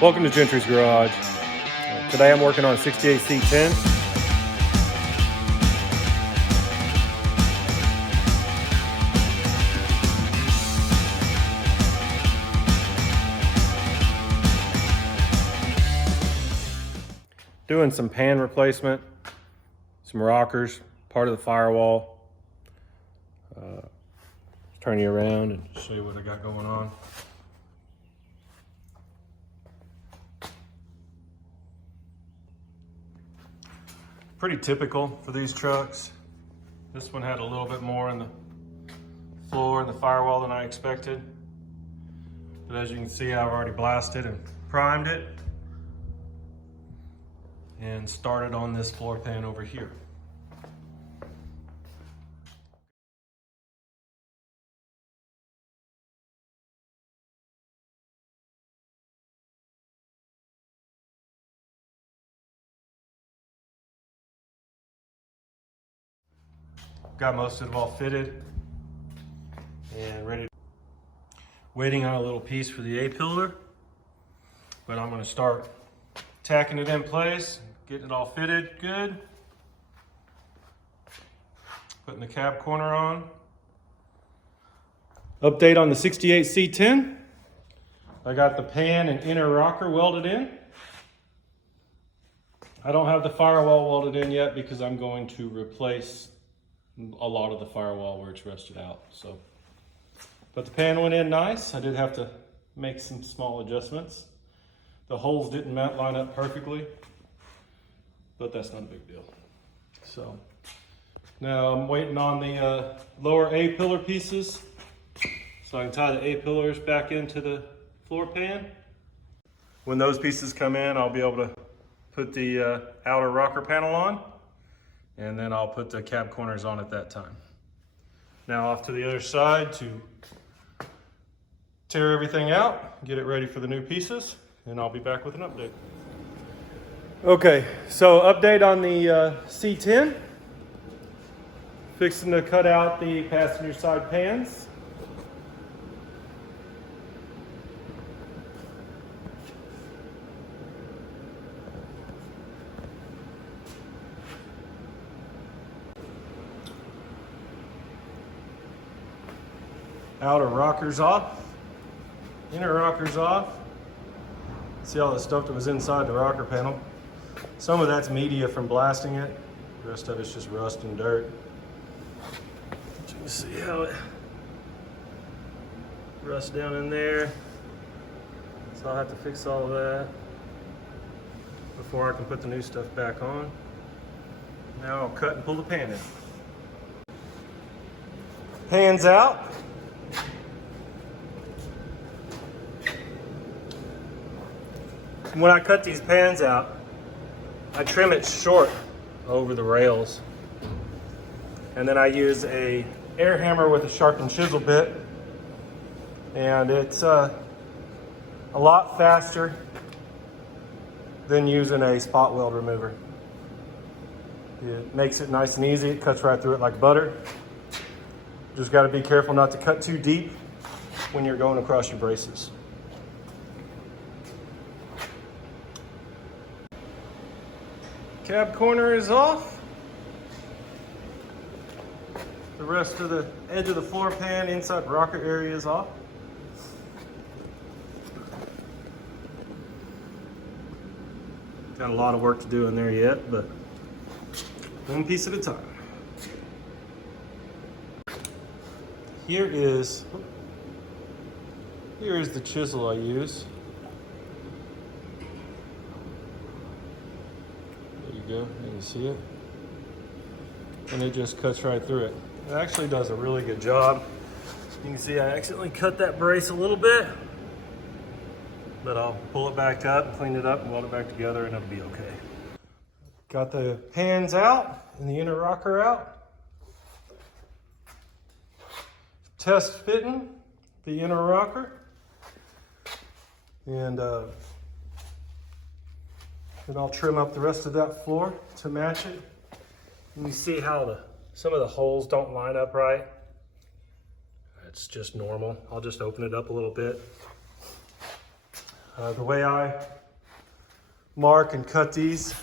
Welcome to Gentry's Garage. Today I'm working on a 68 C10. Doing some pan replacement, some rockers, part of the firewall. Turn you around and show you what I got going on. Pretty typical for these trucks. This one had a little bit more in the floor and the firewall than I expected. But as you can see, I've already blasted and primed it and started on this floor pan over here. Got most of it all fitted and ready. Waiting on a little piece for the A-pillar, but I'm going to start tacking it in place, getting it all fitted good. Putting the cab corner on. Update on the 68 C10. I got the pan and inner rocker welded in. I don't have the firewall welded in yet because I'm going to replace a lot of the firewall where it's rusted out. But the pan went in nice. I did have to make some small adjustments. The holes didn't line up perfectly, but that's not a big deal. So now I'm waiting on the lower A-pillar pieces so I can tie the A-pillars back into the floor pan. When those pieces come in, I'll be able to put the outer rocker panel on, and then I'll put the cab corners on at that time. Now off to the other side to tear everything out, get it ready for the new pieces, and I'll be back with an update. Okay, so update on the C10. Fixing to cut out the passenger side pans. Outer rockers off, inner rockers off. See all the stuff that was inside the rocker panel. Some of that's media from blasting it. The rest of it's just rust and dirt. You can see how it rusts down in there. So I'll have to fix all of that before I can put the new stuff back on. Now I'll cut and pull the pan in. Pan's out. When I cut these pans out, I trim it short over the rails. And then I use a air hammer with a sharpened chisel bit. And it's a lot faster than using a spot weld remover. It makes it nice and easy. It cuts right through it like butter. Just got to be careful not to cut too deep when you're going across your braces. Cab corner is off. The rest of the edge of the floor pan inside the rocker area is off. Got a lot of work to do in there yet, but one piece at a time. Here is the chisel I use. Go. You can see it, and it just cuts right through it. It actually does a really good job. You can see I accidentally cut that brace a little bit, but I'll pull it back up, clean it up, and weld it back together, and it'll be okay. Got the pans out and the inner rocker out. Test fitting the inner rocker, and then I'll trim up the rest of that floor to match it. And you see how some of the holes don't line up right. It's just normal. I'll just open it up a little bit. The way I mark and cut these,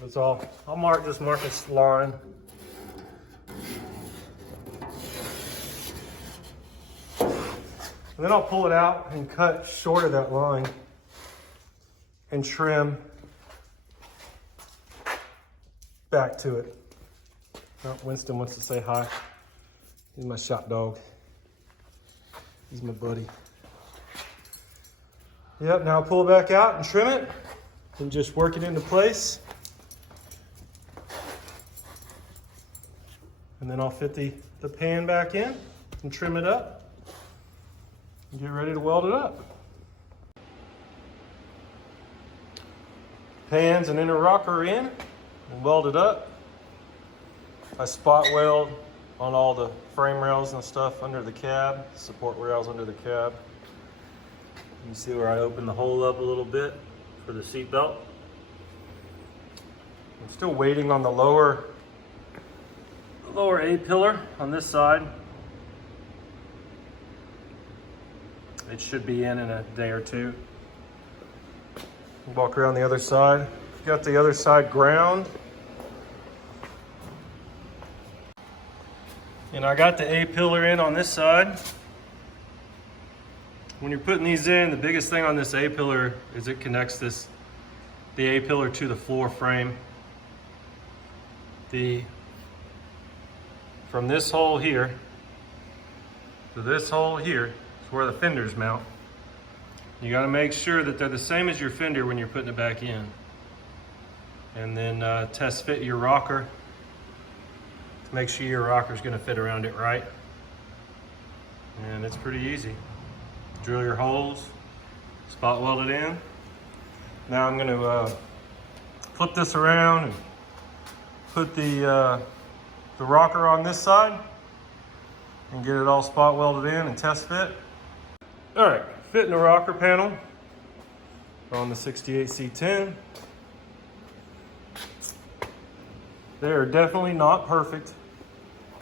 that's all. I'll mark this line. And then I'll pull it out and cut short of that line and trim back to it. Oh, Winston wants to say hi. He's my shop dog. He's my buddy. Yep, now I'll pull it back out and trim it and just work it into place. And then I'll fit the pan back in and trim it up and get ready to weld it up. Pans and inner rocker in and weld it up. I spot weld on all the frame rails and stuff under the cab, support rails under the cab. You see where I open the hole up a little bit for the seat belt. I'm still waiting on the lower A-pillar on this side. It should be in a day or two. Walk around the other side. Got the other side ground. And I got the A-pillar in on this side. When you're putting these in, the biggest thing on this A-pillar is it connects the A-pillar to the floor frame. From this hole here to this hole here is where the fenders mount. You got to make sure that they're the same as your fender when you're putting it back in. And then test fit your rocker to make sure your rocker is going to fit around it right. And it's pretty easy. Drill your holes, spot weld it in. Now I'm going to flip this around and put the rocker on this side and get it all spot welded in and test fit. All right, fitting the rocker panel on the 68 C10. They are definitely not perfect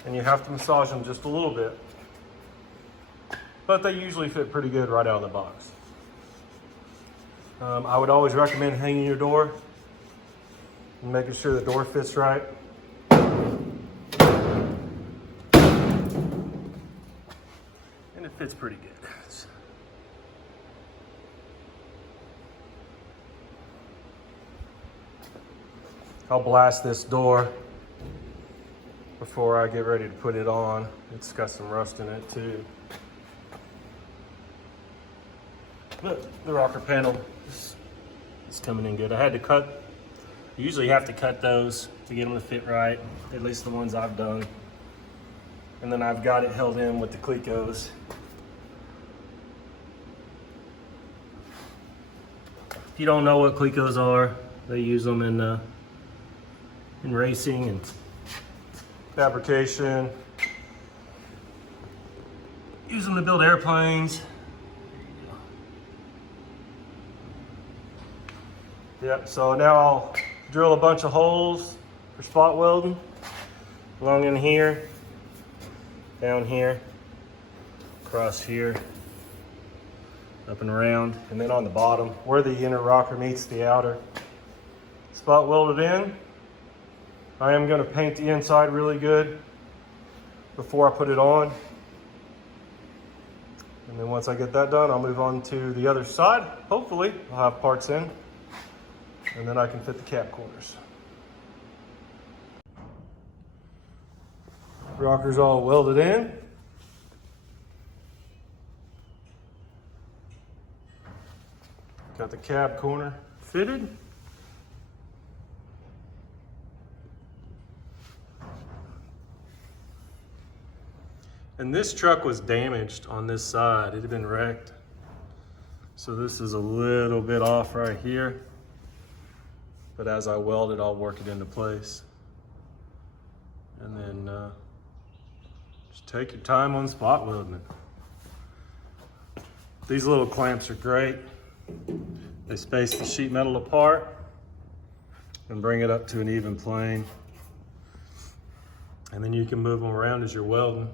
and you have to massage them just a little bit. But they usually fit pretty good right out of the box. I would always recommend hanging your door and making sure the door fits right. And it fits pretty good. I'll blast this door before I get ready to put it on. It's got some rust in it too. But the rocker panel is coming in good. I had to cut, you usually have to cut those to get them to fit right, at least the ones I've done. And then I've got it held in with the Clecos. If you don't know what Clecos are, they use them in racing and fabrication. Use them to build airplanes. Yep, so now I'll drill a bunch of holes for spot welding along in here, down here, across here, up and around, and then on the bottom where the inner rocker meets the outer. Spot weld it in. I am going to paint the inside really good before I put it on. And then once I get that done, I'll move on to the other side. Hopefully, I'll have parts in. And then I can fit the cap corners. Rocker's all welded in. Got the cab corner fitted. And this truck was damaged on this side. It had been wrecked. So this is a little bit off right here. But as I weld it, I'll work it into place. And then just take your time on spot welding it. These little clamps are great. They space the sheet metal apart and bring it up to an even plane. And then you can move them around as you're welding.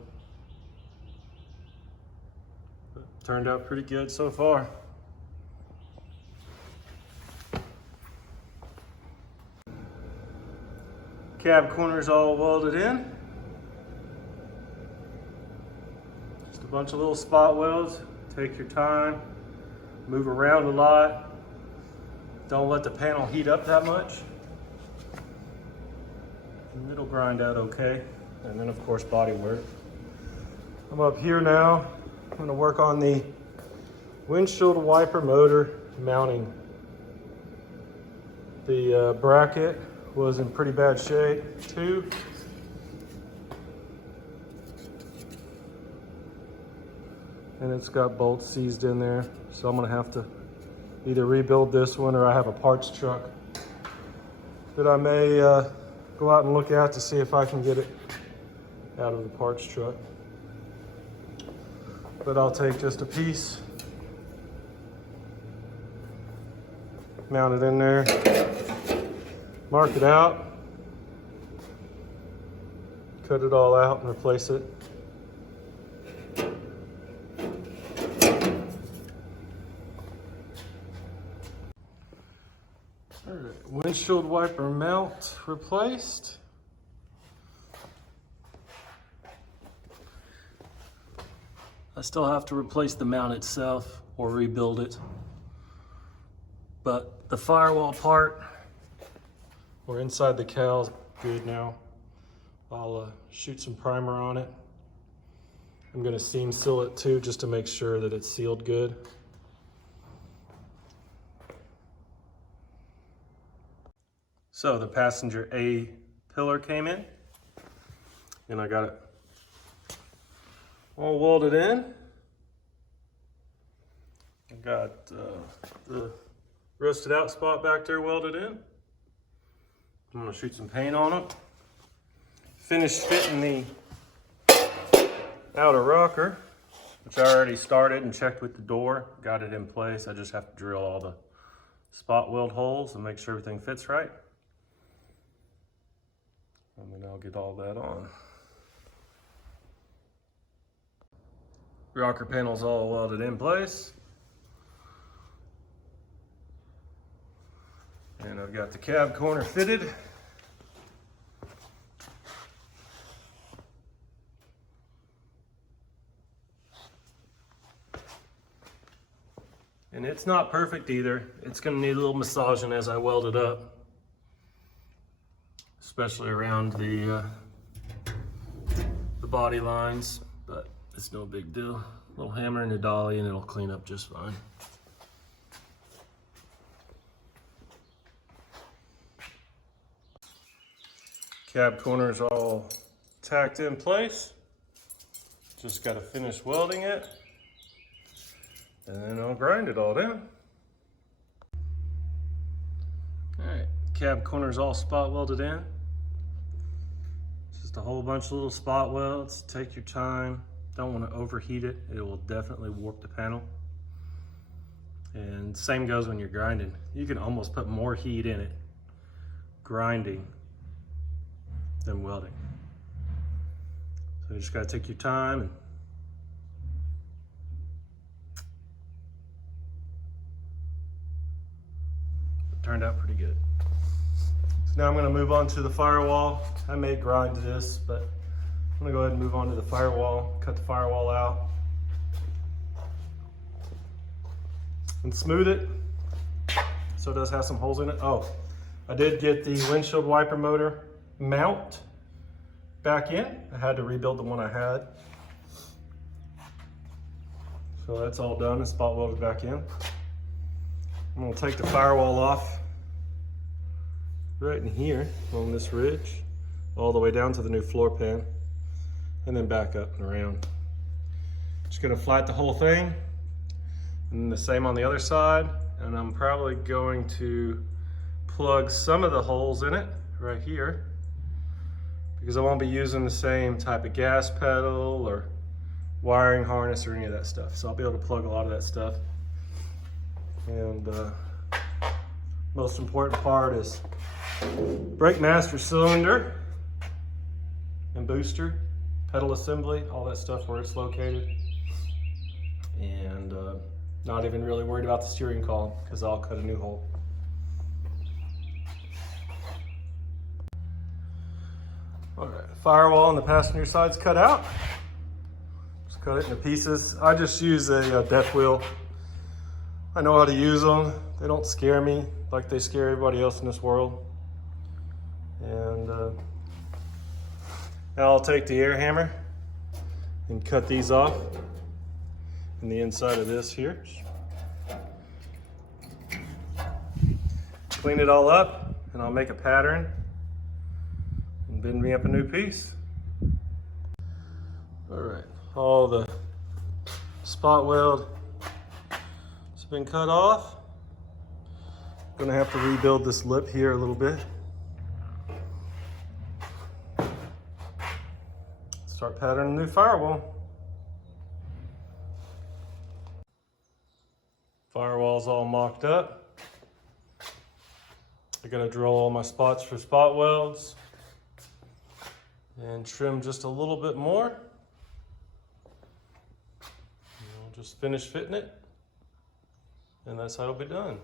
turned out pretty good so far. Cab corners all welded in. Just a bunch of little spot welds. Take your time, move around a lot. Don't let the panel heat up that much. And it'll grind out okay. And then of course body work. I'm up here now. I'm gonna work on the windshield wiper motor mounting. The bracket was in pretty bad shape too. And it's got bolts seized in there. So I'm gonna have to either rebuild this one, or I have a parts truck that I may go out and look at to see if I can get it out of the parts truck. But I'll take just a piece, mount it in there, mark it out, cut it all out and replace it. All right, windshield wiper mount replaced. I still have to replace the mount itself or rebuild it. But the firewall part, we're inside the cowl, good now. I'll shoot some primer on it. I'm gonna seam seal it too, just to make sure that it's sealed good. So the passenger A pillar came in, and I got it all welded in. I got the rusted out spot back there welded in. I'm gonna shoot some paint on it. Finished fitting the outer rocker, which I already started and checked with the door. Got it in place. I just have to drill all the spot weld holes and make sure everything fits right. And then I'll get all that on. Rocker panel's all welded in place. And I've got the cab corner fitted. And it's not perfect either. It's gonna need a little massaging as I weld it up, especially around the body lines, but it's no big deal. A little hammer and a dolly and it'll clean up just fine. Cab corner's all tacked in place. Just gotta finish welding it, and then I'll grind it all down. All right, cab corner's all spot welded in. Just a whole bunch of little spot welds. Take your time. Don't want to overheat it. It will definitely warp the panel. And same goes when you're grinding. You can almost put more heat in it grinding than welding. So you just got to take your time. And it turned out pretty good. So now I'm going to move on to the firewall. I may grind this, but I'm going to go ahead and move on to the firewall, cut the firewall out, and smooth it so it does have some holes in it. Oh, I did get the windshield wiper motor mount back in. I had to rebuild the one I had. So that's all done and spot welded back in. I'm going to take the firewall off right in here on this ridge, all the way down to the new floor pan, and then back up and around. Just going to flat the whole thing, and the same on the other side. And I'm probably going to plug some of the holes in it right here, because I won't be using the same type of gas pedal or wiring harness or any of that stuff. So I'll be able to plug a lot of that stuff. And most important part is brake master cylinder and booster, pedal assembly, all that stuff where it's located. and not even really worried about the steering column because I'll cut a new hole. All right, firewall on the passenger side's cut out. Just cut it into pieces. I just use a death wheel. I know how to use them. They don't scare me like they scare everybody else in this world. And now I'll take the air hammer and cut these off in the inside of this here. Clean it all up, and I'll make a pattern and bend me up a new piece. All right, all the spot weld has been cut off. Gonna have to rebuild this lip here a little bit. Start patterning a new firewall. Firewall's all mocked up. I'm gonna drill all my spots for spot welds and trim just a little bit more. And I'll just finish fitting it, and that's how it'll be done.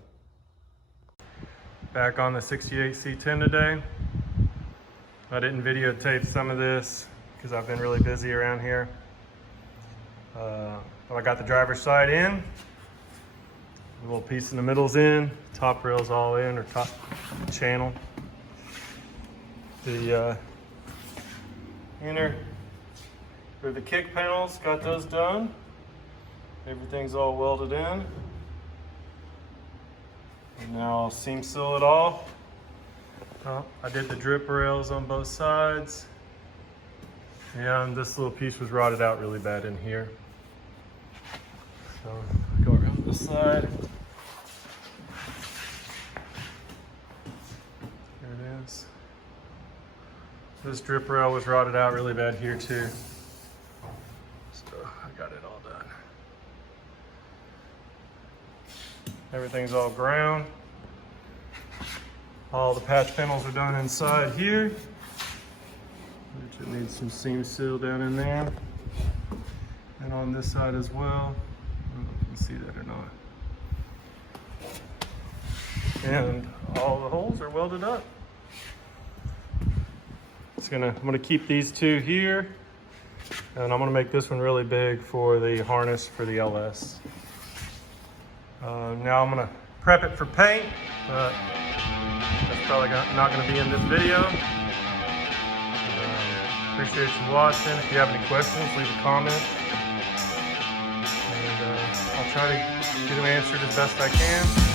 Back on the 68 C10 today. I didn't videotape some of this because I've been really busy around here. I got the driver's side in, a little piece in the middle's in, top rail's all in, or top channel. The inner, or the kick panels, got those done. Everything's all welded in. And now I'll seam seal it off. I did the drip rails on both sides. And this little piece was rotted out really bad in here. So go around this side. There it is. This drip rail was rotted out really bad here too. So I got it all done. Everything's all ground. All the patch panels are done inside here. Which it needs some seam seal down in there. And on this side as well. I don't know if you can see that or not. And all the holes are welded up. I'm gonna keep these two here. And I'm gonna make this one really big for the harness for the LS. Now I'm gonna prep it for paint, but that's probably not gonna be in this video. Appreciate you watching. If you have any questions, leave a comment. And I'll try to get them answered as best I can.